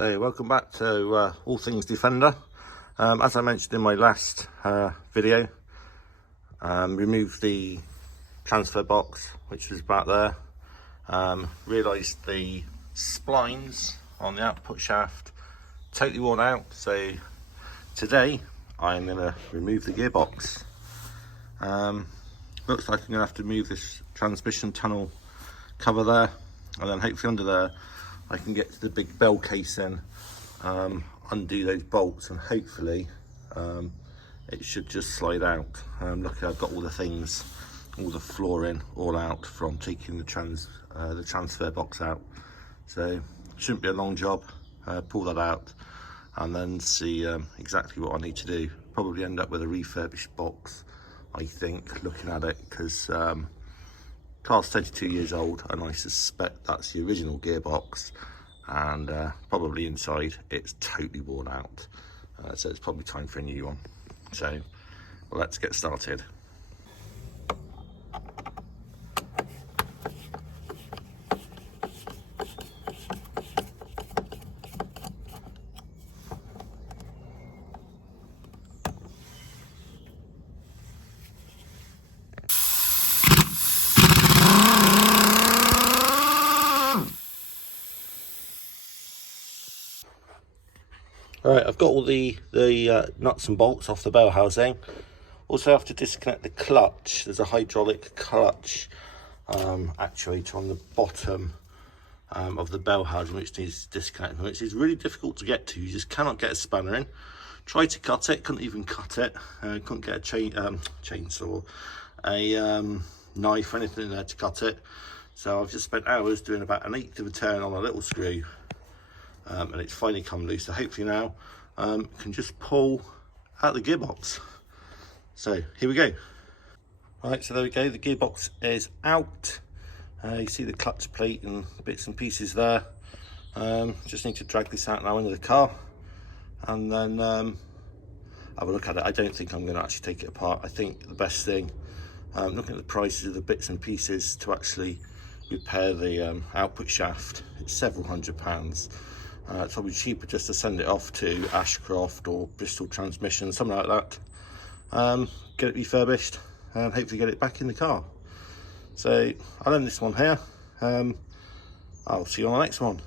So welcome back to All Things Defender. As I mentioned in my last video, removed the transfer box which was back there. Realised the splines on the output shaft totally worn out, so today I'm going to remove the gearbox. Looks like I'm going to have to move this transmission tunnel cover there, and then hopefully under there I can get to the big bell casing, undo those bolts, and hopefully it should just slide out. Look, I've got all the things, all the flooring all out from taking the transfer box out, so shouldn't be a long job. Pull that out and then see exactly what I need to do. Probably end up with a refurbished box, I think, looking at it, because car's 32 years old and I suspect that's the original gearbox, and probably inside it's totally worn out, so it's probably time for a new one. So let's get started. Alright, I've got all the nuts and bolts off the bell housing. Also have to disconnect the clutch. There's a hydraulic clutch actuator on the bottom of the bell housing which needs disconnecting, which is really difficult to get to. You just cannot get a spanner in. Tried to cut it, couldn't even cut it. Couldn't get a chainsaw, a knife or anything in there to cut it. So I've just spent hours doing about 1/8 of a turn on a little screw. And it's finally come loose, so hopefully now can just pull out the gearbox. So here we go. Right, so there we go, the gearbox is out. You see the clutch plate and bits and pieces there. Just need to drag this out now into the car and then have a look at it. I don't think I'm going to actually take it apart. I think the best thing, looking at the prices of the bits and pieces to actually repair the output shaft, it's several £100s. It's probably cheaper just to send it off to Ashcroft or Bristol Transmission, something like that. Get it refurbished and hopefully get it back in the car. So I'll end this one here. I'll see you on the next one.